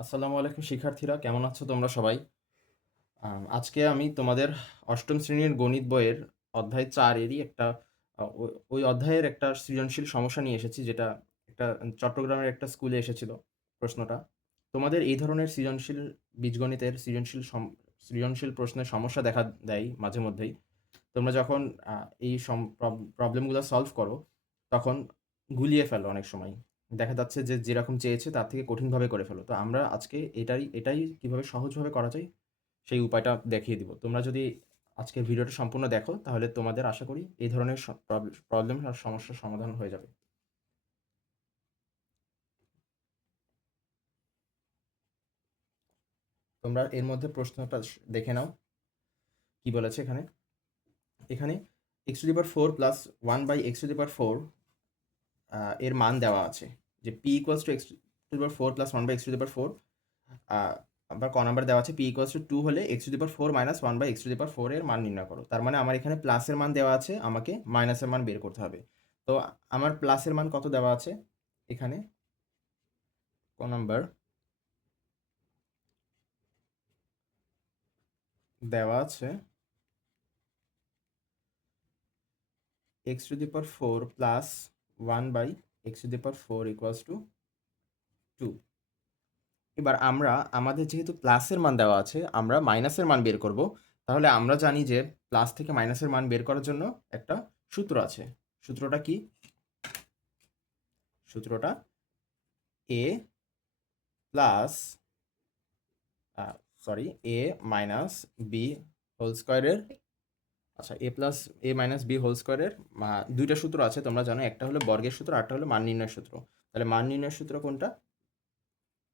আসসালামু আলাইকুম শিক্ষার্থীরা, কেমন আছো তোমরা সবাই? আজকে আমি তোমাদের অষ্টম শ্রেণীর গণিত বইয়ের অধ্যায় ৪ এরই একটা ওই অধ্যায়ের একটা সৃজনশীল সমস্যা নিয়ে এসেছি, যেটা একটা চট্টগ্রামের একটা স্কুলে এসেছিল প্রশ্নটা। তোমাদের এই ধরনের সৃজনশীল বীজগণিতের সৃজনশীল প্রশ্নের সমস্যা দেখা দেয় মাঝে মধ্যেই। তোমরা যখন এই প্রবলেমগুলো সলভ করো, তখন গুলিয়ে ফেলো অনেক সময়। দেখা যাচ্ছে যে যেরকম চেয়েছে তার থেকে কঠিনভাবে করে ফেলো। তো আমরা আজকে এটাই কিভাবে সহজভাবে করা যায় সেই উপায়টা দেখিয়ে দিব। তোমরা যদি আজকের ভিডিওটা সম্পূর্ণ দেখো, তাহলে তোমাদের আশা করি এই ধরনের প্রবলেম আর সমস্যার সমাধান হয়ে যাবে। তোমরা এর মধ্যে প্রশ্নটা দেখে নাও কি বলেছে এখানে। এখানে x⁴ প্লাস 1/x⁴ এর মান দেওয়া আছে, যে p = x⁴ প্লাস 1/x⁴। আবার ক নাম্বার দেওয়া আছে p = 2 হলে x⁴ মাইনাস 1/x⁴ এর মান নির্ণয় করো। তার মানে আমার এখানে প্লাসের মান দেওয়া আছে, আমাকে মাইনাসের মান বের করতে হবে। তো আমার প্লাসের মান কত দেওয়া আছে এখানে? ক নাম্বার দেওয়া আছে x⁴ plus 1/x⁴ equals to 2। এবার আমাদের যেহেতু প্লাসের মান দেওয়া আছে, আমরা মাইনাসের মান বের করব। তাহলে আমরা জানি যে প্লাস থেকে মাইনাসের মান বের করার জন্য একটা সূত্র আছে। সূত্রটা কি? সূত্রটা a plus a minus B whole স্কোয়ারের, আচ্ছা a মাইনাস বি হোল স্কোয়ারের দুইটা সূত্র আছে তোমরা জানো, একটা হলো বর্গের সূত্র, আরেকটা হলো মান নির্ণয়ের সূত্র। তাহলে মান নির্ণয়ের সূত্র কোনটা?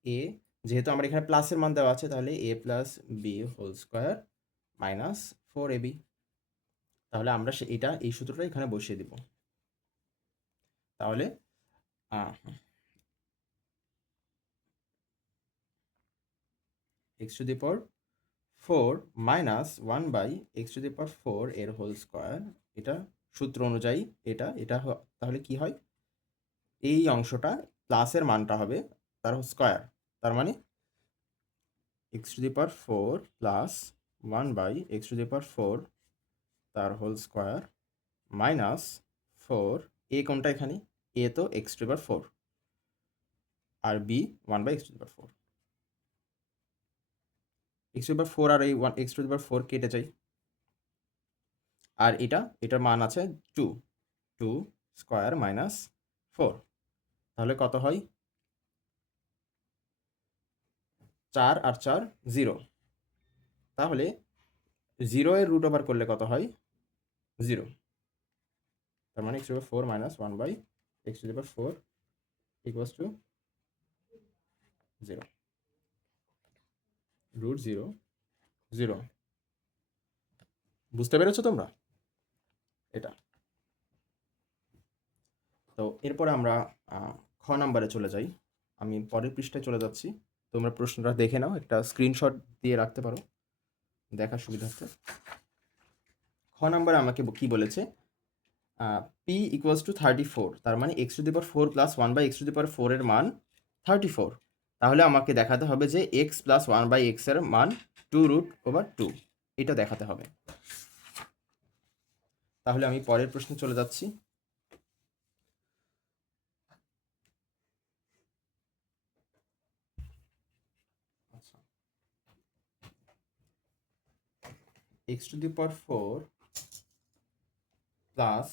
a, যেহেতু আমার এখানে প্লাসের মান দেওয়া আছে, তাহলে a plus B whole square minus 4ab। তাহলে আমরা এই সূত্রটা এখানে বসিয়ে দিব। তাহলে x⁴ মাইনাস 1/x⁴ এর হোল স্কোয়ার, এটা সূত্র অনুযায়ী তাহলে কি হয়? এই অংশটা প্লাসের মানটা হবে তার স্কোয়ার। তার মানে x⁴ প্লাস 1/x⁴ তার হোল স্কোয়ার মাইনাস 4। এ কোনটা এখানে? এ তো x⁴, আর বি 1/x⁴। x⁴ আর এই x⁴ কেটে যায়, আর এটার মান আছে 2 স্কোয়ার মাইনাস 4। তাহলে কত হয়? 4 আর 4 0। তাহলে 0 এর রুট ওভার করলে কত হয়? 0। তার মানে x⁴ minus 1/x⁴ equals to 0, root 0 0। বুঝতে পেরেছো তোমরা এটা? তো এরপরে আমরা খ নাম্বারে চলে যাই। আমি পরের পৃষ্ঠায় চলে যাচ্ছি। তোমরা প্রশ্নটা দেখে নাও, একটা স্ক্রিনশট দিয়ে রাখতে পারো দেখার সুবিধার্থে। খ নাম্বারে আমাকে কি বলেছে? p equals to 34। তার মানে x⁴ প্লাস 1/x⁴ এর মান 34। তাহলে আমাকে দেখাতে হবে যে x প্লাস 1/x এর মান 2√2। এটা দেখাতে হবে। তাহলে আমি পরের প্রশ্নে চলে যাচ্ছি। আচ্ছা, x⁴ plus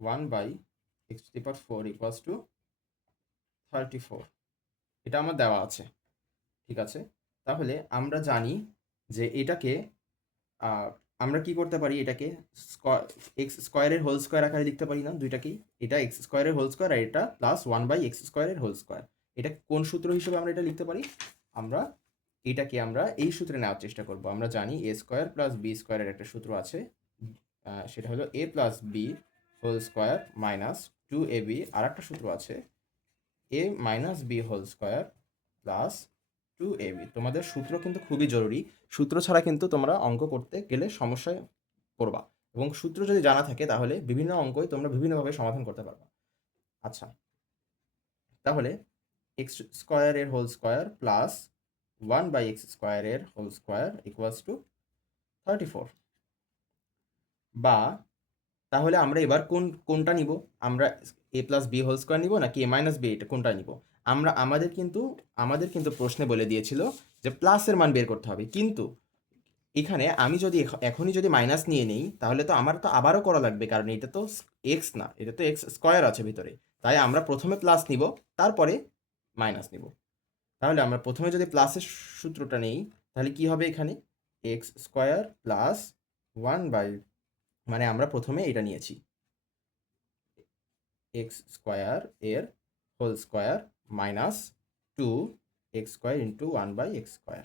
1/x⁴ equals to 34। এটা আমার দেওয়া আছে, ঠিক আছে। তাহলে আমরা জানি যে এটাকে আমরা কি করতে পারি, এটাকে এক্স স্কোয়ারের হোল স্কোয়ার আকারে লিখতে পারি না দুইটাকেই? এটা x² হোল স্কোয়ার, আর এটা প্লাস 1/x² হোল স্কোয়ার। এটা কোন সূত্র হিসেবে আমরা এটা লিখতে পারি? আমরা এই সূত্রে নেওয়ার চেষ্টা করব। আমরা জানি a² প্লাস b² এর একটা সূত্র আছে, সেটা হলো a plus B whole square minus 2ab। আর একটা সূত্র আছে a minus B whole square plus 2ab। তোমাদের সূত্র কিন্তু খুবই জরুরি। সূত্র ছাড়া কিন্তু তোমরা অঙ্ক করতে গেলে সমস্যায় পড়বা, এবং সূত্র যদি জানা থাকে তাহলে বিভিন্ন অঙ্কই তোমরা বিভিন্নভাবে সমাধান করতে পারবা। আচ্ছা, তাহলে এক্স স্কোয়ারের হোল স্কোয়ার প্লাস 1/x স্কোয়ারের হোল স্কোয়ার ইকুয়ালস টু 34। বা তাহলে আমরা এবার কোনটা নিব? আমরা a plus B whole square নিব নাকি a মাইনাস বি, এটা কোনটা নিব? আমাদের কিন্তু প্রশ্নে বলে দিয়েছিল যে প্লাসের মান বের করতে হবে, কিন্তু এখানে আমি যদি এখনই যদি মাইনাস নিয়ে নেই তাহলে তো আমার তো আবারও করা লাগবে, কারণ এটা তো এক্স না, এটা তো এক্স স্কোয়ার আছে ভিতরে। তাই আমরা প্রথমে প্লাস নিব, তারপরে মাইনাস নিব। তাহলে আমরা প্রথমে যদি প্লাসের সূত্রটা নেই তাহলে কি হবে এখানে? এক্স স্কোয়ার প্লাস 1 বাই, মানে আমরা প্রথমে এটা নিয়েছি এক্স স্কোয়ার এর whole square minus 2x square into 1/x square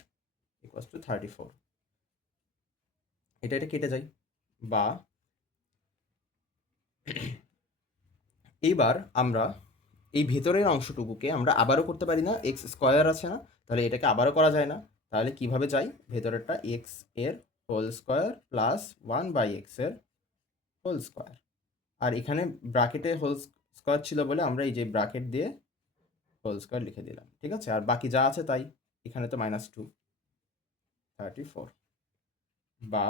equals to 34। এটা কেটে যায়। বা এইবার আমরা এই ভেতরের অংশটুকুকে আমরা আবারও করতে পারি না? এক্স স্কোয়ার আছে না, তাহলে এটাকে আবারও করা যায় না। তাহলে কিভাবে যাই? ভেতরেরটা এক্স এর হোল স্কোয়ার প্লাস 1/x এর হোল স্কোয়ার, আর এখানে ব্র্যাকেটে হোল স্কোয়ার ছিল বলে আমরা এই যে ব্র্যাকেট দিয়ে হোল স্কোয়ার লিখে দিলাম, ঠিক আছে? আর বাকি যা আছে তাই। এখানে তো -2 34। বা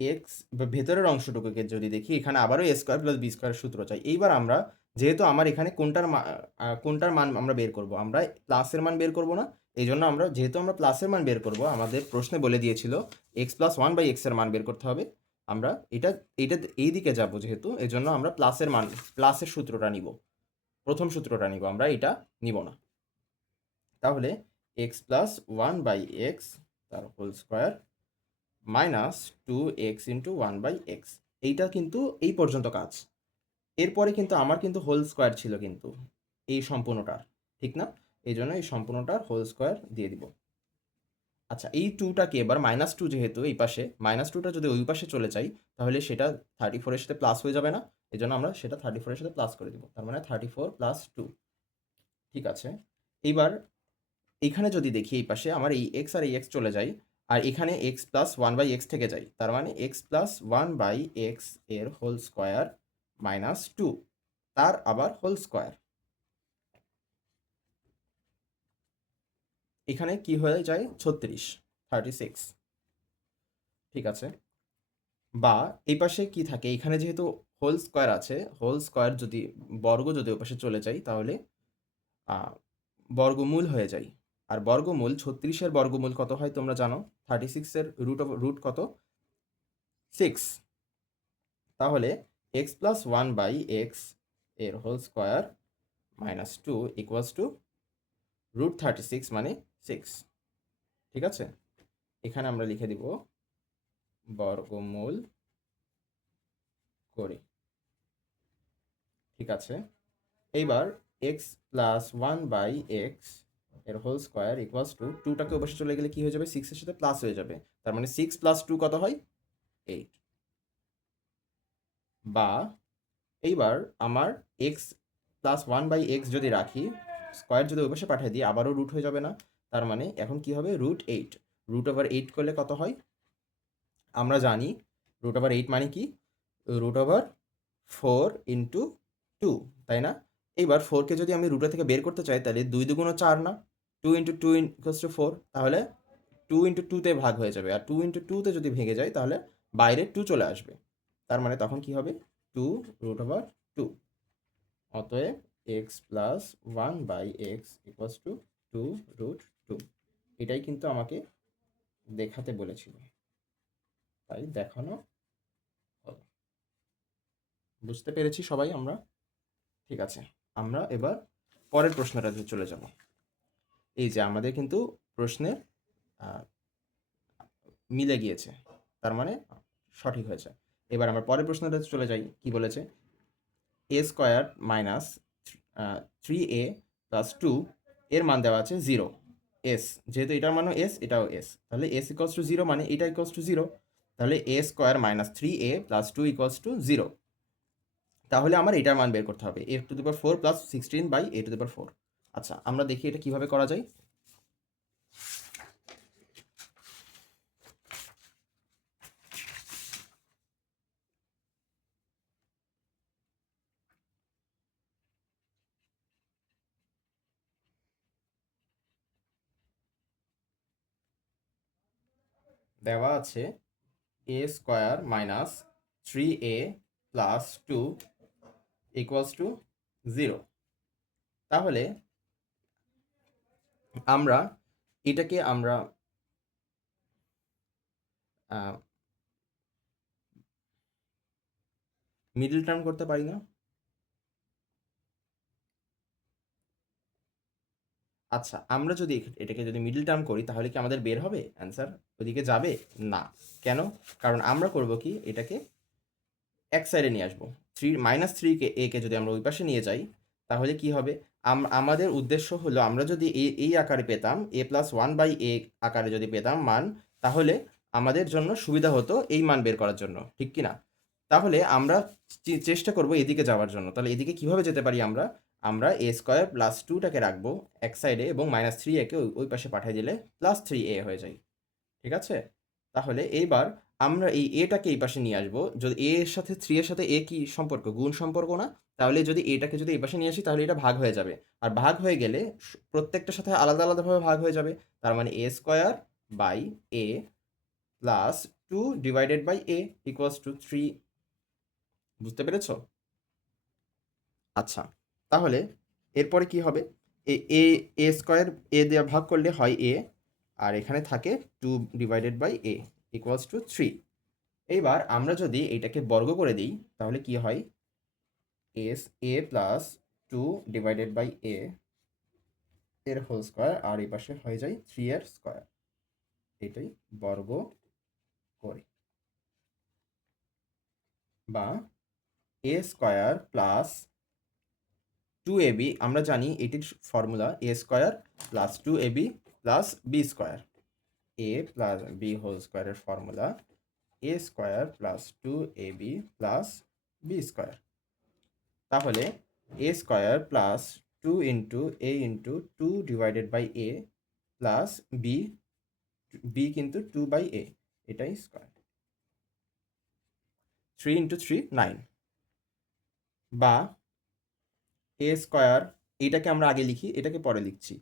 এক্স ভেতরের অংশটুকুকে যদি দেখি, এখানে আবারও এ স্কোয়ার প্লাস বি স্কোয়ার সূত্র চাই। এইবার আমরা যেহেতু আমার এখানে কোনটার মান আমরা বের করব, আমরা প্লাসের মান বের করব না। এই জন্য যেহেতু আমরা প্লাসের মান বের করব, আমাদের প্রশ্নে বলে দিয়েছিল এক্স প্লাস 1/x এর মান বের করতে হবে। আমরা এটা এইটা এই দিকে যাব, যেহেতু এই জন্য আমরা প্লাসের সূত্রটা নিব, প্রথম সূত্রটা নিব, আমরা এটা নিব না। তাহলে এক্স প্লাস 1/x তার whole square minus 2x into 1/x। এইটা কিন্তু এই পর্যন্ত কাজ। এরপরে কিন্তু আমার কিন্তু হোল স্কোয়ার ছিল কিন্তু এই সম্পূর্ণটার, ঠিক না? এই জন্য এই সম্পূর্ণটার হোল স্কোয়ার দিয়ে দিব। আচ্ছা, এই 2টাকে এবার -2 যেহেতু এই পাশে, -2টা যদি ওই পাশে চলে যাই তাহলে সেটা 34 এর সাথে প্লাস হয়ে যাবে না? এই জন্য আমরা সেটা 34 এর সাথে প্লাস করে দিব। তার মানে 34 প্লাস 2। ঠিক আছে। এইবার এখানে যদি দেখি এই পাশে আমার এই এক্স আর এই এক্স চলে যায়, আর এখানে এক্স প্লাস 1/x থেকে যায়, তার মানে এক্স প্লাস 1/x এর হোল স্কোয়ার -2 তার আবার হোল স্কোয়ার। এখানে কি হয়ে যায়? 36। ঠিক আছে। বা এই পাশে কি থাকে? এখানে যেহেতু হোল স্কোয়ার আছে, হোল স্কোয়ার যদি বর্গ যদি ওই পাশে চলে যায় তাহলে বর্গমূল হয়ে যায়। আর বর্গমূল 36-এর বর্গমূল কত হয় তোমরা জানো? 36-এর রুট কত? 6। তাহলে এক্স প্লাস 1/x এর হোল স্কোয়ার -2 ইকুয়ালস টু √36 মানে 6। ঠিক আছে। এখানে আমরা লিখে দিব বর্গমূল করে। ঠিক আছে। এইবার এক্স প্লাস 1/x এর হোল স্কোয়ার ইকুয়ালস টু 2টাকে ওপাশে চলে গেলে কি হয়ে যাবে? 6-এর সাথে প্লাস হয়ে যাবে। তার মানে 6 + 2 কত হয়? 8। বা এইবার আমার এক্স প্লাস 1/x যদি রাখি, স্কোয়ার যদি ওই পাশে পাঠিয়ে দিই, আবারও রুট হয়ে যাবে না? তার মানে এখন কি হবে? √8। √8 করলে কত হয়? আমরা জানি √8 মানে কি? √4 ইন্টু 2, তাই না? এইবার 4কে যদি আমি রুটের থেকে বের করতে চাই তাহলে 2 2 4 না? 2 ইন্টু 2 ইকুয়ালস টু 4। তাহলে 2 ইন্টু 2তে ভাগ হয়ে যাবে, আর 2 ইন্টু 2তে যদি ভেঙে যায় তাহলে বাইরে 2 চলে আসবে। তার মানে তখন কি হবে? 2√2। অতএব x plus 1/x equals to 2√2। এটাই কিন্তু আমাকে দেখাতে বলেছিল, তাই দেখানো হলো। বুঝতে পেরেছি সবাই আমরা? ঠিক আছে। আমরা এবার পরের প্রশ্নটাতে চলে যাব। এই যে আমাদের কিন্তু প্রশ্নের মিলে গিয়েছে, তার মানে সঠিক হয়েছে। এবার আমরা পরের প্রশ্নটাতে চলে যাই। কি বলেছে? a square minus 3a plus 2 এর মান দেওয়া আছে 0। এস যেহেতু এটার মানও এস, এটাও এস, তাহলে এস ইকুয়ালস টু 0 মানে এটা ইকুয়ালস টু 0। তাহলে a square minus 3a plus 2 equals to 0। তাহলে আমার এটার মান বের করতে হবে, a⁴ প্লাস 16/a⁴। আচ্ছা, আমরা দেখি এটা কিভাবে করা যায়। দেওয়া আছে a square minus 3a plus 2 equals to 0। তাহলে আমরা এটাকে আমরা মিডল টার্ম করতে পারি না? আচ্ছা, আমরা যদি এটাকে যদি মিডল টার্ম করি তাহলে কি আমাদের বের হবে অ্যান্সার? ওদিকে যাবে না। কেন? কারণ আমরা করব কি, এটাকে এক সাইডে নিয়ে আসবো। -3 কে যদি আমরা ওই পাশে নিয়ে যাই তাহলে কি হবে, আমাদের উদ্দেশ্য হলো আমরা যদি এই আকারে পেতাম, a+1/a আকারে যদি পেতাম মান, তাহলে আমাদের জন্য সুবিধা হতো এই মান বের করার জন্য, ঠিক কি না? তাহলে আমরা চেষ্টা করব এদিকে যাওয়ার জন্য। তাহলে এদিকে কিভাবে যেতে পারি আমরা? আমরা a² + 2টাকে রাখবো এক সাইডে এবং -3a কে ওই পাশে পাঠিয়ে দিলে +3a হয়ে যায়। ঠিক আছে? তাহলে এইবার আমরা এই এটাকে এই পাশে নিয়ে আসবো। যদি এ এর সাথে 3 এর সাথে এ কি সম্পর্ক? গুণ সম্পর্ক না? তাহলে যদি এটাকে যদি এই পাশে নিয়ে আসি তাহলে এটা ভাগ হয়ে যাবে। আর ভাগ হয়ে গেলে প্রত্যেকটার সাথে আলাদা, আলাদাভাবে ভাগ হয়ে যাবে। তার মানে a² / a plus 2 divided by a equals to 3। বুঝতে পেরেছো? আচ্ছা, তাহলে এরপরে কি হবে? এ এ এ স্কয়ার এ দিয়ে ভাগ করলে হয় a, আর এখানে থাকে 2 divided by a equals to 3। এইবার আমরা যদি এটাকে বর্গ করে দিই তাহলে কি হয়? a plus 2 divided by a এর হোল স্কয়ার, আর এই পাশে হয়ে যায় 3 এর স্কয়ার। এটাই বর্গ করি। বা a স্কয়ার প্লাস 2ab, আমরা জানি এটির formula a² plus 2ab plus b square. a plus b whole স্কয়ারের formula a² plus 2ab plus b square. তাহলে a² plus 2 into a into 2 divided by a plus b কিন্তু 2/a, এটাই square. 3 into 3 9। বা a², এটাকে আমরা আগে লিখি, এটাকে পরে লিখছি।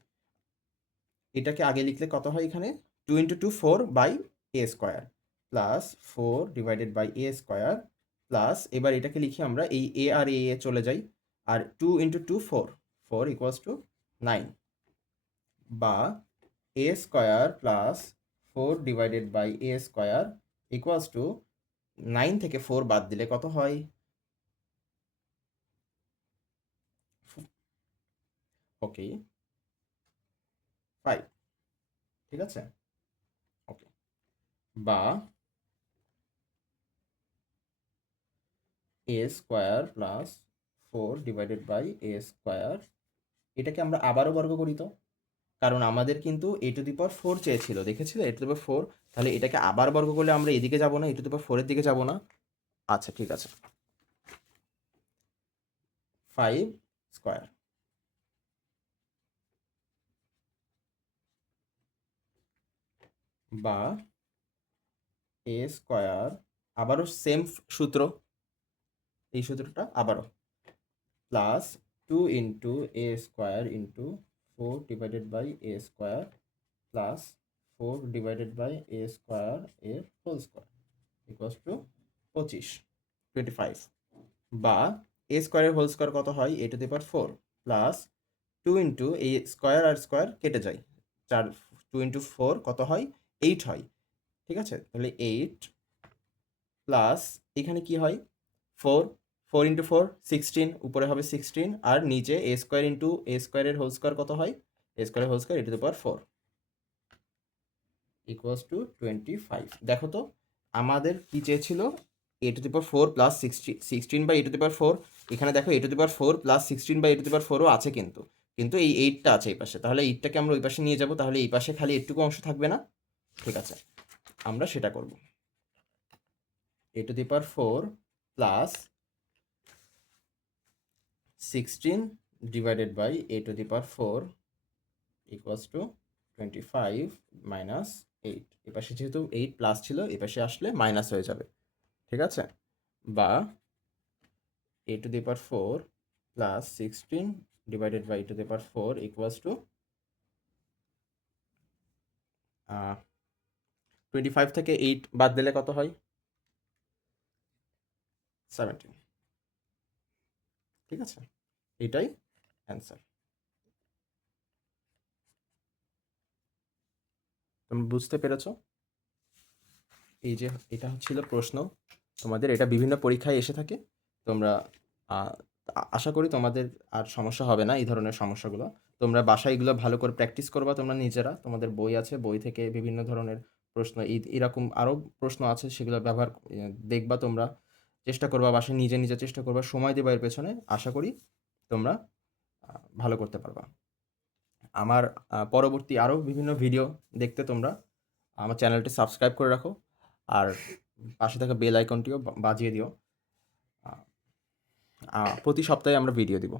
এটাকে আগে লিখলে কত হয় এখানে? 2 into 2 4/a² plus 4 divided by a² plus, এবার এটাকে লিখি আমরা, এই a আর a চলে যাই, আর 2 ইন্টু 2 4 ইকুয়ালস টু 9। বা a² plus 4 divided by a² equals to 9 থেকে 4 বাদ দিলে কত হয়? ওকে, 5। ঠিক আছে? ওকে। বা a² plus 4 divided by a², এটাকে আমরা আবারও বর্গ করি তো, কারণ আমাদের কিন্তু a⁴ চেয়েছিল, দেখেছিলে a⁴। তাহলে এটাকে আবার বর্গ করলে আমরা এদিকে যাব না, a⁴ এর দিকে যাব না। আচ্ছা, ঠিক আছে। 5 স্কয়ার বা a², আবারও সেম সূত্র, এই সূত্রটা আবারও, plus 2 into a² into 4 divided by a² plus 4 divided by a² এর হোল স্কয়ার ইকুয়ালস টু 25। বা a² এর হোল স্কয়ার কত হয়? a⁴ প্লাস 2 ইন্টু এই স্কয়ার আর স্কয়ার কেটে যায়, 4 2 ইন্টু 4 কত হয়? 8 হয়। ঠিক আছে? তাহলে 8 প্লাস এখানে কি হয়? 4 4 ইন্টু 4 16, উপরে হবে 16, আর নিচে a² ইন্টু a² এর হোল স্কয়ার কত হয়? a² এর whole square a⁴ equals to 25। দেখো তো, আমাদের কি চেয়েছিল? a⁴ plus 16/a⁴। এখানে দেখো a⁴ প্লাস 16/a⁴ আছে, কিন্তু এই 8টা আছে এই পাশে। তাহলে 8টাকে আমরা ওই পাশে নিয়ে যাব, তাহলে এই পাশে খালি এইটুকু অংশ থাকবে না? ঠিক আছে, আমরা সেটা করব। a⁴ plus 16 divided by a⁴ equals to 25 minus 8। এ পাশে যেহেতু 8 প্লাস ছিল, এ পাশে আসলে মাইনাস হয়ে যাবে। ঠিক আছে? বা a⁴ plus 16 divided by a⁴ equals to 25 থেকে 8 বাদ দিলে কত হয়? 17। ঠিক আছে? এটাই অ্যান্সার। তোমরা বুঝতে পেরেছো? এই যে এটা হচ্ছিল প্রশ্ন তোমাদের, এটা বিভিন্ন পরীক্ষায় এসে থাকে। তোমরা আশা করি তোমাদের আর সমস্যা হবে না এই ধরনের সমস্যাগুলো। তোমরা বাসায় এগুলো ভালো করে প্র্যাকটিস করবা তোমরা নিজেরা। তোমাদের বই আছে, বই থেকে বিভিন্ন ধরনের প্রশ্ন এরকম আরও প্রশ্ন আছে, সেগুলো দেখবা তোমরা। চেষ্টা করবা বাসায় নিজে নিজে চেষ্টা করবা, সময় দেবা এর পেছনে। আশা করি তোমরা ভালো করতে পারবা। আমার পরবর্তী আরও বিভিন্ন ভিডিও দেখতে তোমরা আমার চ্যানেলটি সাবস্ক্রাইব করে রাখো, আর পাশে থাকা বেল আইকনটিও বাজিয়ে দিও। প্রতি সপ্তাহে আমরা ভিডিও দিব।